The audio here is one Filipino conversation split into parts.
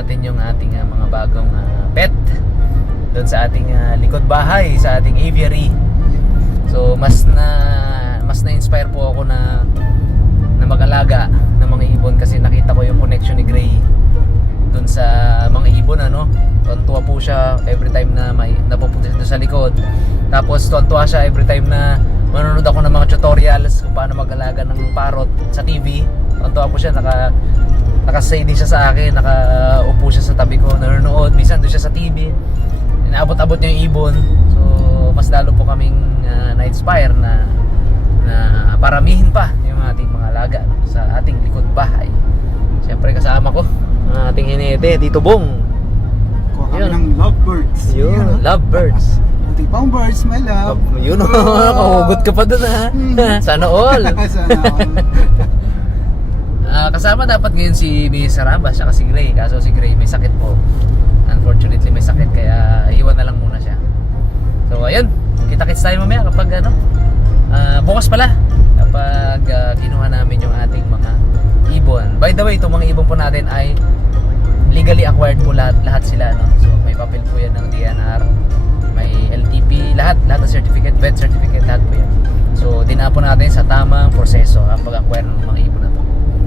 natin yung ating mga bagong pet doon sa ating likod bahay, sa ating aviary. So mas na-inspire po ako na mag-alaga ng mga ibon kasi nakita ko yung connection ni Gray doon sa mga ibon, ano. Tuwa po siya every time na may napupunta siya sa likod. Tapos tuwa siya every time na manonood ako ng mga tutorials kung paano mag-alaga ng parrot sa TV. Tuwa po siya, nakasay din siya sa akin, nakaupo siya sa tabi ko, nanonood. Minsan doon siya sa TV, inaabot-abot niya yung ibon. So mas lalo po kaming na-inspire na paramihin pa yung ating mga alaga, no, sa ating likod bahay. Siyempre kasama ko ang ating hinete, Tito Bong. Kuha kami ng lovebirds. Yun, lovebirds. Ating pang birds, my love. Yun, nakahugot ka pa dun, ha. Sana all. Sana all. Kasama dapat ngayon si Miss Sarabas at si Gray. Kaso si Gray may sakit po. Unfortunately may sakit, kaya iwan na lang muna siya. So ayun, kita-kits tayo mamaya kapag bukas pala, kapag kinuha namin yung ating mga ibon. By the way, itong mga ibon po natin ay legally acquired po lahat sila, no? So may papel po yan ng DNR, may LTP, lahat ng certificate, vet certificate, lahat po yan. So dinapon natin sa tamang proseso ang pag-acquire ng mga ibon na to.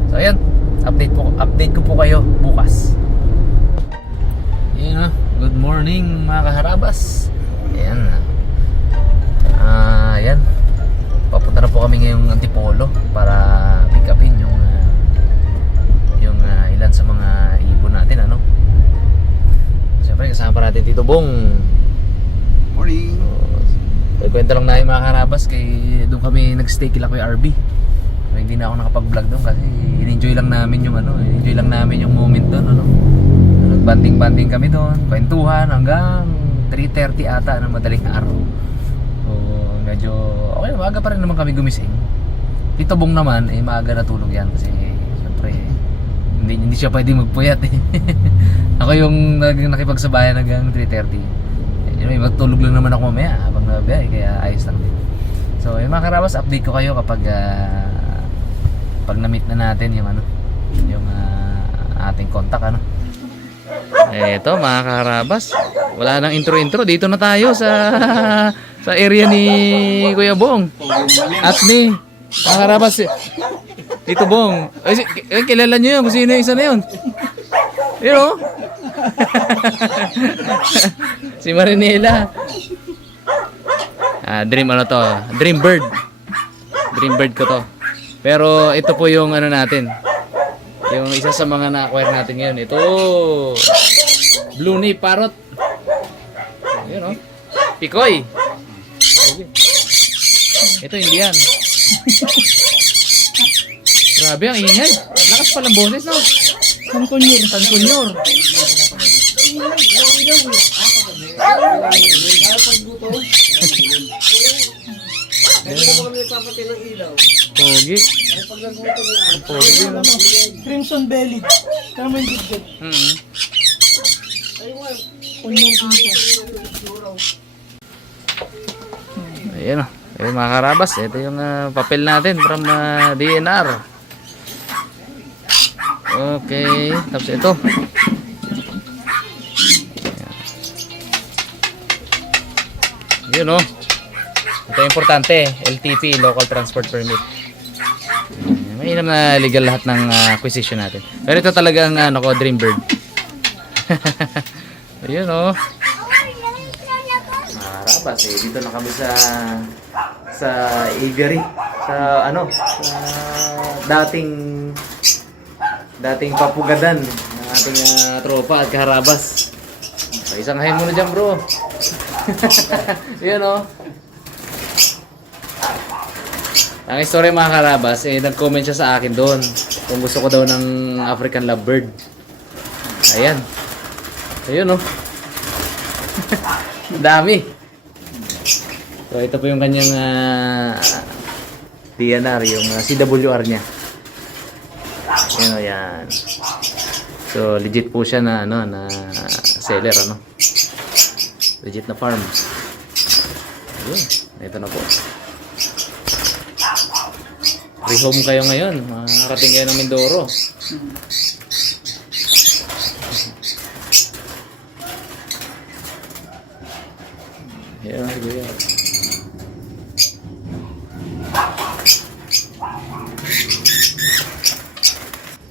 So ayun, update ko po kayo bukas. Yan, good morning mga kaharabas. Ayan. Ayan. Papunta na po kami ngayong Antipolo para pick upin yung ilan sa mga ibon natin, ano. Siyempre kasama pa natin Tito Bong. Morning. So, kwento lang na yung mga karabas kay doon kami nagstay kila Kuya RB. So, hindi na ako nakapag-vlog doon kasi in-enjoy lang namin yung moment doon, ano. Nag-banding kami doon, kwentuhan hanggang 3:30 ata ng madaling araw. So medyo okay, maaga pa rin naman kami gumising. Tito Bong naman maaga natulog yan kasi siyempre hindi siya pwedeng magpuyat eh. Ako yung nakipagsabayan hanggang 3:30. Anyway, magtulog lang naman ako mamaya habang nabiyay, kaya ayos lang din. So yung mga karabas, update ko kayo kapag pag na-meet na natin yung ating contact, ano. Eto mga karabas, wala nang intro. Dito na tayo sa area ni Kuya Bong at ni mga karabas, Tito Bong. Kilala nyo yun kung sino yung isa na yun. Yun o. Si Marinela. Dream bird ko to. Pero ito po yung ano natin, yung isa sa mga na-acquire natin ngayon. Ito, Blue Nape Parrot. Yun o. Pikoy. Ito, Indian. Grabe, ang ingay. Lakas palang boses, no? Sankunyor. Pogi. Crimson bellied. Tama yung gitgit. Ayan o. Ayan mga karabas. Ito yung papel natin from DNR. Okay. Tapos ito. Yun o. Ito yung importante. LTP, Local Transport Permit. Mainam na legal lahat ng acquisition natin. Pero ito talagang Dream Bird. Ayun o. Marabas dito na kami sa aviary. Sa dating papugadan ng ating tropa at kaharabas. So, isang hay muna dyan, bro. Ayun o. Ang istorya mga karabas, nag-comment siya sa akin doon kung gusto ko daw ng African lovebird. Ayan. Ayun o. Dami. So ito po yung kanyang DNR, yung CWR niya. Ayan o, yan. So legit po siya na seller, ano. Legit na farm. Ayun. Ito na po. Rehome kayo ngayon, makakarating kayo ng Mindoro. Ayan, sige yan.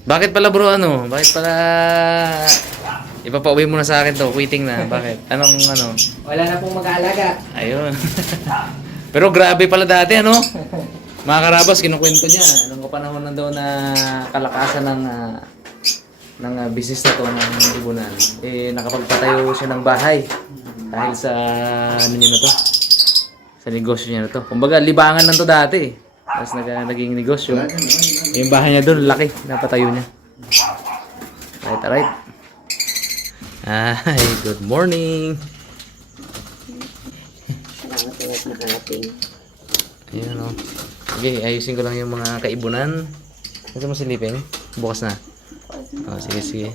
Bakit pala bro ano? Bakit pala ipapauwi mo na sa akin to? Quitting na. Bakit? Anong ano? Wala na pong mag-aalaga. Ayun. Pero grabe pala dati ano? Mga karabas, kinukwento niya. Nung panahon na daw na kalakasan ng business na to, ng ibunan, eh nakapagpatayo siya ng bahay. Dahil sa ano niya na to? Sa negosyo niya na to. Kumbaga, libangan lang to dati. Tapos naging negosyo. Yung bahay niya doon, laki. Napatayo niya. Right, alright. Ay, good morning. Salamat po at nakarating. Ayan o. Okay, ayusin ko lang yung mga kaibunan. Ito mo silipin? Bukas na. Oh, sige, sige.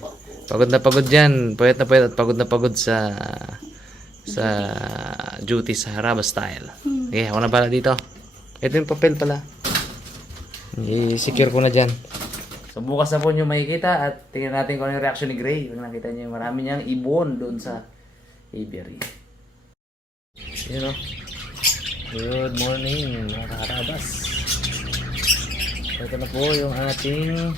Pagod na pagod dyan. Puyat at pagod na pagod sa duty sa Haraba style. Okay, ako na pala dito. Ito yung papel pala. I-secure ko na dyan. So bukas na po nyo makikita at tingnan natin kung ano yung reaction ni Gray. Yung nakita nyo, marami niyang ibon doon sa aviary. Yun o. Good morning mga kaharabas. Ito na po yung ating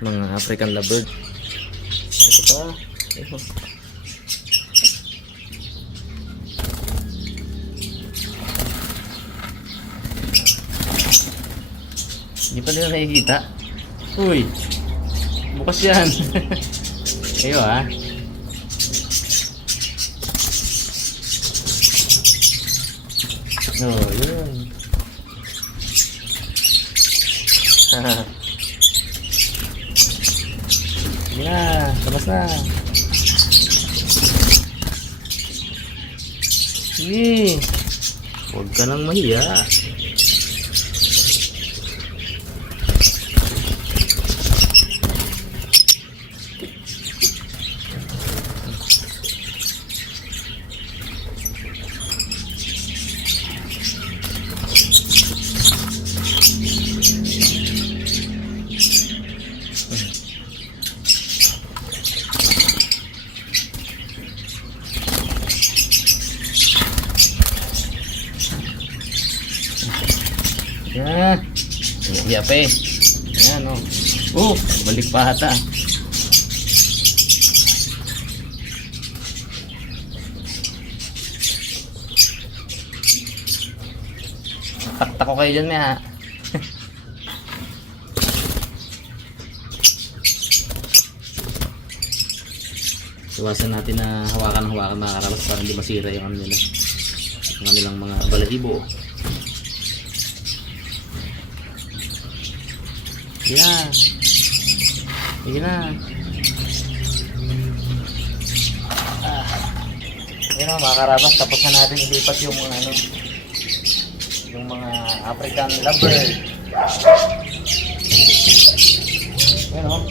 mga African lovebird. Ito pa. Ito. Hindi pa nila nakikita. Uy! Bukas yan. Ayo ah. No, yun. Sige na, labas na. Sige. Huwag ka nang mahiya. Yan. Iya pa eh. Yan o. Balik pa ata. Takta ko kayo dyan, Mea. Iwasan natin na hawakan mga karabas para hindi masira yung ano nila. Yung kanilang mga balahibo. Yan. Sige na. Yan o mga karabas. Tapos na natin ilipat yung mga ano, yung mga African lovebird. Yan o.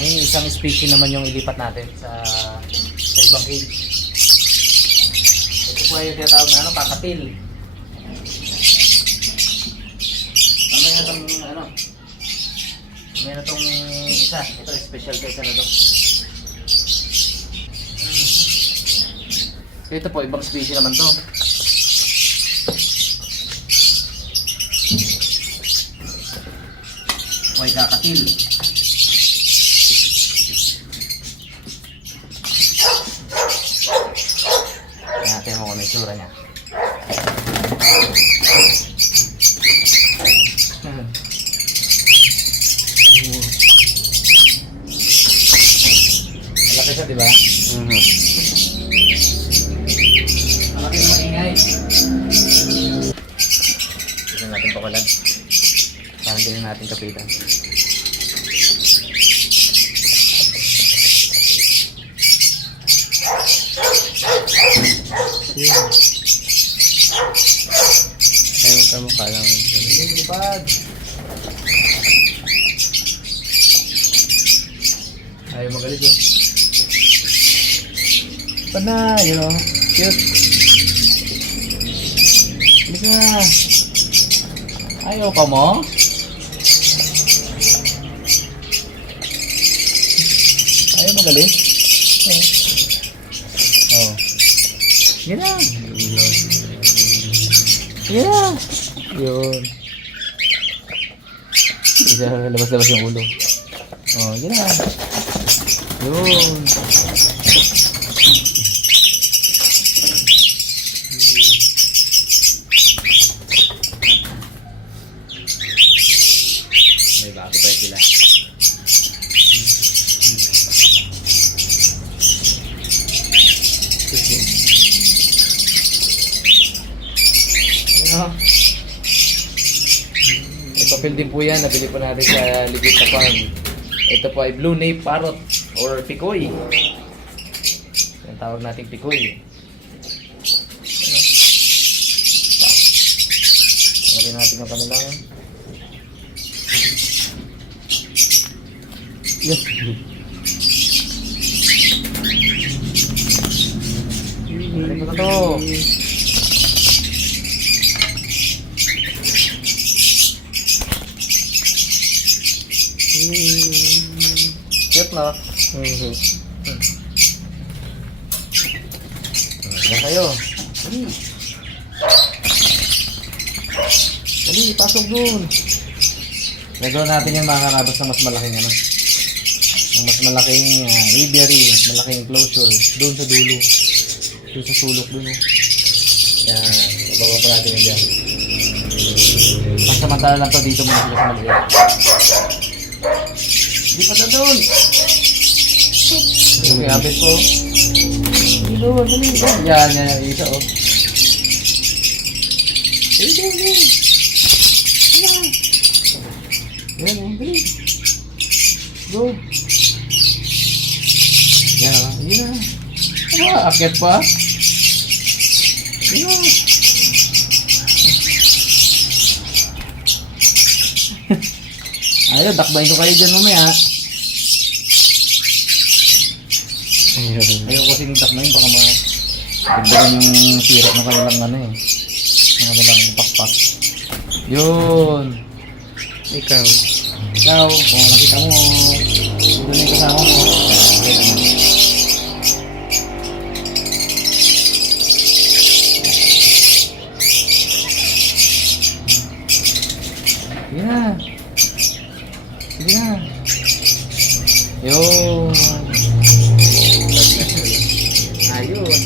Ngayon isang species naman yung ilipat natin sa ibang cage. Ito po ay yung tinatawag na ano, kakatil. Mamaya na itong ano, mamaya na itong isa. Ito special case na ito. So ito po, ibang species naman to. White kakatil. Natin mo kung may sura niya. Malaki siya, diba? Malaki na maingay. Tignan natin pakalan. Parang din natin kapitan. Yeah. Ayaw magkamukha lang. Lipad. Ayaw magalit yun. Lipad na, you know. Cute. Bilis na. Ayaw ka mo? Ayaw magalit. Yan na. Yan na. Yun. Isa, labas-labas yung ulo. Oh, yan na. Yun. May bago pa sila. Ano? May papel din po yan. Nabili po natin sa Ligita Farm. Ito po ay Blue Nape Parrot or Pikoy. Yan tawag nating Pikoy. Tanggalin natin ang kanilang. Yes. Ano ba ito? Cute na. Yan kayo. Dali, pasok dun. Nagawa natin yung mga karabas na mas malaking ano. Yung mas malaking aviary, malaking enclosure. Doon sa dulo. Doon sa sulok dun. Oh. Yan. Nabagawa pa natin yung dyan. Pagsamantala lang to dito muna sila sa maliit. Hindi pa doon. Okay, abit po. Doon, dali. Yan, yan. Isa, oh. Dali, dali. Yan. Yan, oh. Dali. Go. Yan, oh. Yan. Ano, akit pa? Yan. Ayun, dakbayin ko kayo dyan mamaya. Ayun ko sining takbayin, baka dagdagan yung sira ng kanilang ano eh. Ng kanilang pakpak. Yun. Ikaw. Ikaw, kung nakita mo, doon yung kasama mo. Yeah. Sige na. Yun. Ayun.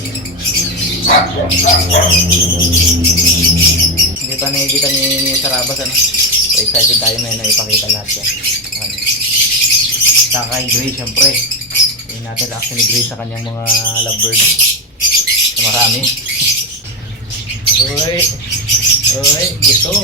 Hindi pa nakikita ni Sarabas ano. So excited tayo na ipakita lahat yan. Ano. Saka kay Gray syempre. Hindi natin reaction ni Gray sa kanyang mga lovebird. So, marami. Uy. Uy. Gutom.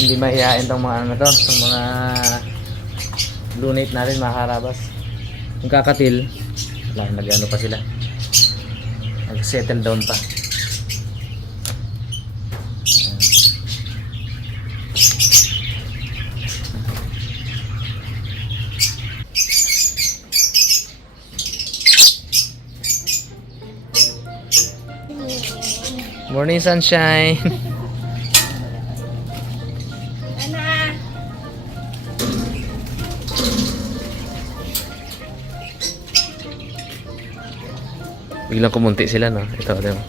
Hindi mahihain tong mga ano to, tong mga Blue Nape natin mga karabas. Yung kakatil, wala, nag-ano pa sila. Nag-settle down pa. Morning sunshine. Biglang kumunti sila, no? Ito, di ba?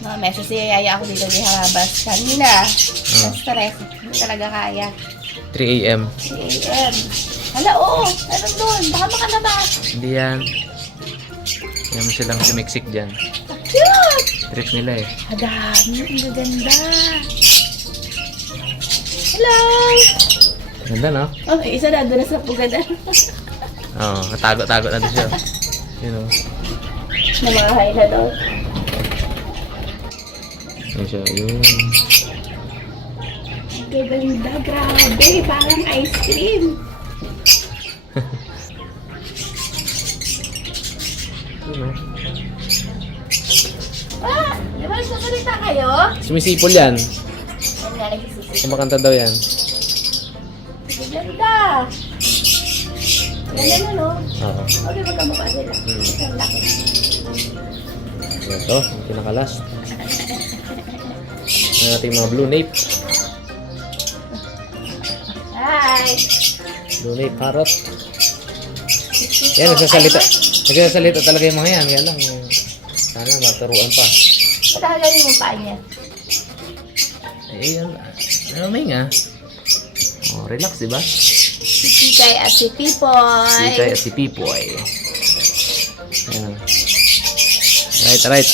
Mga meses si Yaya ako dito di Harabas. Kanina, na-stress. Hindi talaga kaya. 3 AM. 3 AM. Hala, oo. Meron doon. Baka makalabas. Hindi yan. Yan mo silang sumiksik dyan. Cute! Trip nila eh. Madami. Ang gaganda. Hello! Ganda, no? Oh, isa na. Doon na sa pugadan. Oo, tago-tago na doon siya. Yun o. Na mga hayla doon. Yun siya, yun. Ang ganda. Grabe. Parang ice cream. Yun o. Ah! Di ba nagsasalita kayo? Sumisipol yan. Ang nga nagsisisi. Kumakanta daw yan. Ang ganda. Ganda na, no? Oo. Okay, magkamukha sila. Hmm. Ang laki. Ito, yung pinaka-last. Ang ating mga blue nape. Hi! Blue nape parrot. Yan, nagsasalita. Nagsasalita talaga yung mga yan. Kaya lang, sana maturuan pa. Patagaling mo pa niya. Eh, yan. May nga. Oh, relax, diba? Si Kikay at si Pipoy. Si Kay at si Pipoy. Ayan. Right.